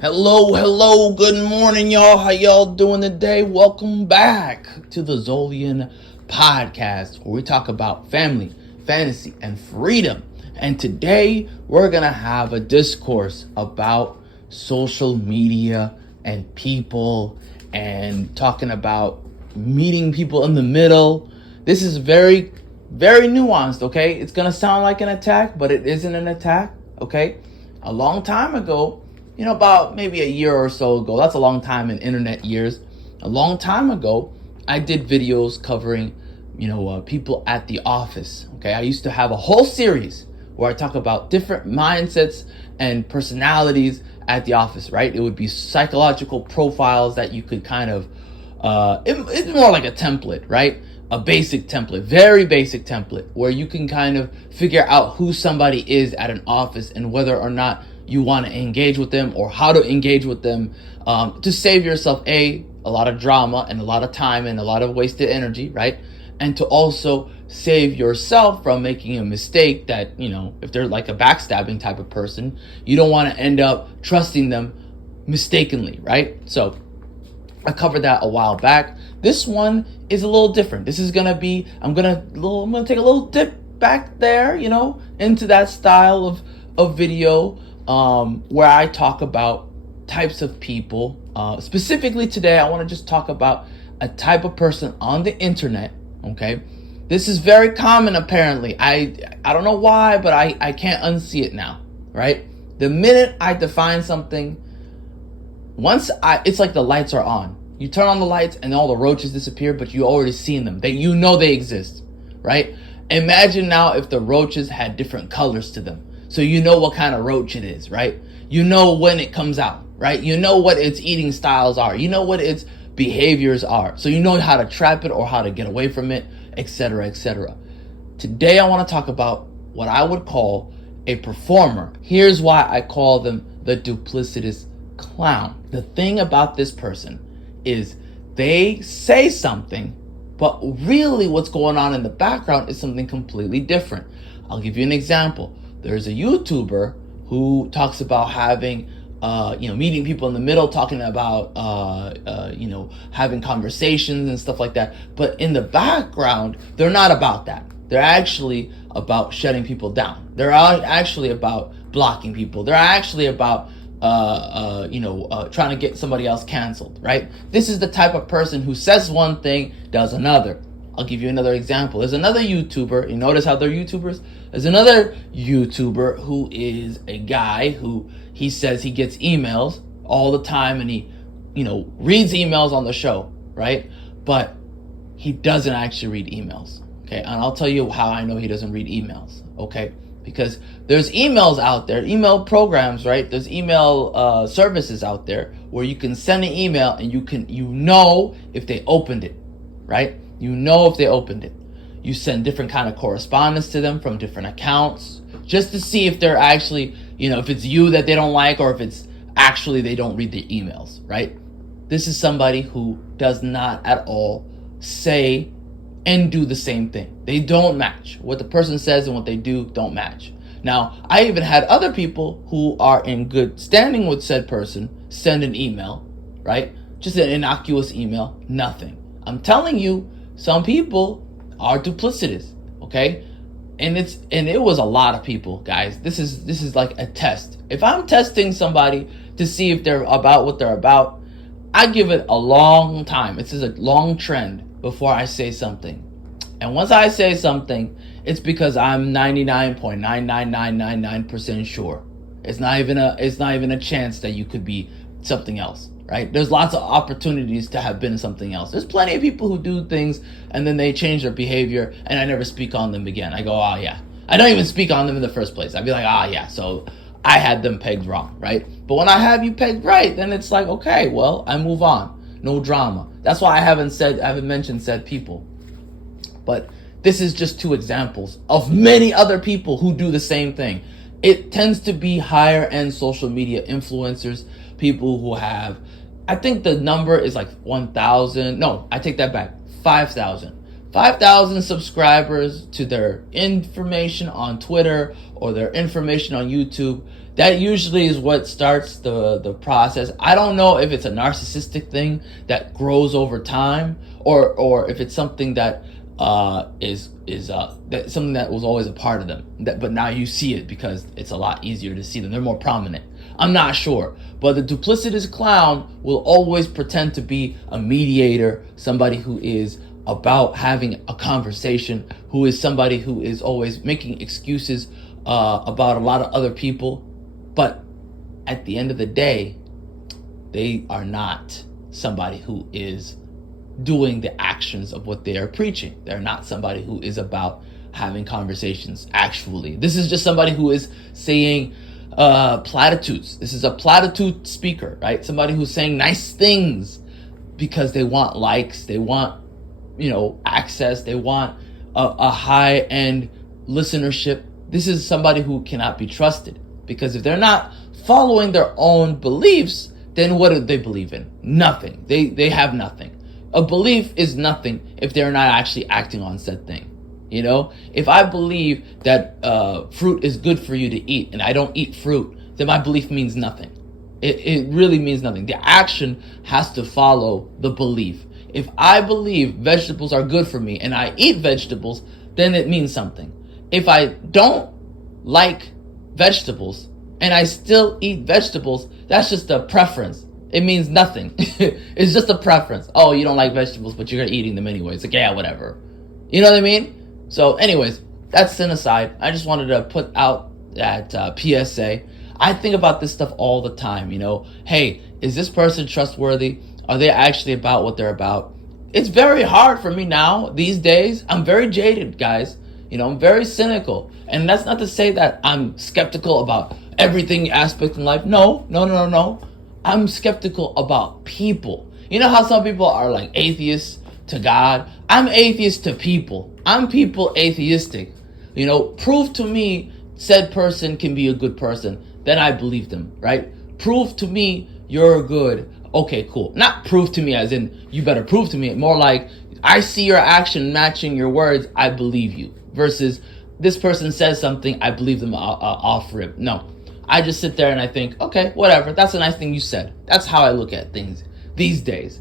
Hello, good morning, y'all. How y'all doing today? Welcome back to the Zolian podcast, where we talk about family, fantasy, and freedom. And today we're gonna have a discourse about social media and people, and talking about meeting people in the middle. This is very, very nuanced, okay? It's gonna sound like an attack, but it isn't an attack, okay? A long time ago, about maybe a year or so ago, that's a long time in internet years. A long time ago, I did videos covering, people at the office. Okay, I used to have a whole series where I talk about different mindsets and personalities at the office, right? It would be psychological profiles that you could kind of, it's more like a template, right? A basic template, very basic template, where you can kind of figure out who somebody is at an office and whether or not you want to engage with them or how to engage with them, to save yourself a lot of drama and a lot of time and a lot of wasted energy, right? And to also save yourself from making a mistake that, if they're like a backstabbing type of person, you don't want to end up trusting them mistakenly, right? So I covered that a while back. This one is a little different. This is gonna be, I'm gonna take a little dip back there, into that style of video, where I talk about types of people. Specifically today, I want to just talk about a type of person on the internet. Okay, this is very common apparently. I don't know why, but I can't unsee it now. Right, the minute I define something, it's like the lights are on. You turn on the lights and all the roaches disappear, but you already seen them. They exist, right? Imagine now if the roaches had different colors to them. So you know what kind of roach it is, right? You know when it comes out, right? You know what its eating styles are. You know what its behaviors are. So you know how to trap it or how to get away from it, etc., etc. Today I want to talk about what I would call a performer. Here's why I call them the duplicitous clown. The thing about this person is they say something, but really what's going on in the background is something completely different. I'll give you an example. There's a YouTuber who talks about having, meeting people in the middle, talking about, having conversations and stuff like that. But in the background, they're not about that. They're actually about shutting people down. They're actually about blocking people. They're actually about, trying to get somebody else canceled, right? This is the type of person who says one thing, does another. I'll give you another example. There's another YouTuber. You notice how they're YouTubers? There's another YouTuber who is a guy who he says he gets emails all the time and he, reads emails on the show, right? But he doesn't actually read emails, okay? And I'll tell you how I know he doesn't read emails, okay? Because there's emails out there, email programs, right? There's email services out there where you can send an email and you know if they opened it, right? You know if they opened it. You send different kind of correspondence to them from different accounts just to see if they're actually, if it's you that they don't like or if it's actually they don't read the emails, right? This is somebody who does not at all say and do the same thing. They don't match. What the person says and what they do don't match. Now, I even had other people who are in good standing with said person send an email, right? Just an innocuous email, nothing. I'm telling you, some people are duplicitous, okay? And it was a lot of people, guys. This is like a test. If I'm testing somebody to see if they're about what they're about, I give it a long time. This is a long trend before I say something. And once I say something, it's because I'm 99.99999% sure. It's not even a chance that you could be something else. Right? There's lots of opportunities to have been something else. There's plenty of people who do things and then they change their behavior and I never speak on them again. I go, oh yeah. I don't even speak on them in the first place. I'd be like, yeah, so I had them pegged wrong, right? But when I have you pegged right, then it's like, okay, well, I move on. No drama. That's why I haven't mentioned said people. But this is just two examples of many other people who do the same thing. It tends to be higher end social media influencers, people who have, I think the number is like 1,000. No, I take that back. 5,000. 5,000 subscribers to their information on Twitter or their information on YouTube. That usually is what starts the process. I don't know if it's a narcissistic thing that grows over time, or if it's something that is that something that was always a part of them. But now you see it because it's a lot easier to see them. They're more prominent. I'm not sure, but the duplicitous clown will always pretend to be a mediator, somebody who is about having a conversation, who is somebody who is always making excuses about a lot of other people. But at the end of the day, they are not somebody who is doing the actions of what they are preaching. They're not somebody who is about having conversations actually. This is just somebody who is saying platitudes. This is a platitude speaker, right? Somebody who's saying nice things because they want likes, they want, access, they want a high-end listenership. This is somebody who cannot be trusted, because if they're not following their own beliefs, then what do they believe in? Nothing. They have nothing. A belief is nothing if they're not actually acting on said thing. If I believe that fruit is good for you to eat and I don't eat fruit, then my belief means nothing. It really means nothing. The action has to follow the belief. If I believe vegetables are good for me and I eat vegetables, then it means something. If I don't like vegetables and I still eat vegetables, that's just a preference. It means nothing. It's just a preference. Oh, you don't like vegetables, but you're eating them anyway. It's like, yeah, whatever. You know what I mean? So anyways, that's an aside. I just wanted to put out that PSA. I think about this stuff all the time, Hey, is this person trustworthy? Are they actually about what they're about? It's very hard for me now, these days. I'm very jaded, guys. I'm very cynical. And that's not to say that I'm skeptical about everything aspect in life. No. I'm skeptical about people. You know how some people are like atheists to God? I'm atheist to people. I'm people atheistic. Prove to me said person can be a good person, then I believe them, right? Prove to me you're good. Okay, cool. Not prove to me as in you better prove to me. More like I see your action matching your words, I believe you. Versus this person says something, I believe them off rip. No. I just sit there and I think, okay, whatever. That's a nice thing you said. That's how I look at things these days.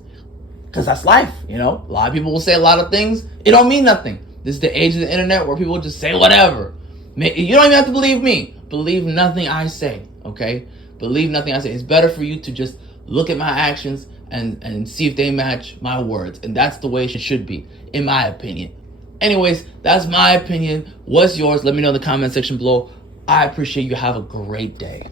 Because that's life, A lot of people will say a lot of things. It don't mean nothing. This is the age of the internet where people just say whatever. You don't even have to believe me. Believe nothing I say, okay? Believe nothing I say. It's better for you to just look at my actions and see if they match my words. And that's the way it should be, in my opinion. Anyways, that's my opinion. What's yours? Let me know in the comment section below. I appreciate you. Have a great day.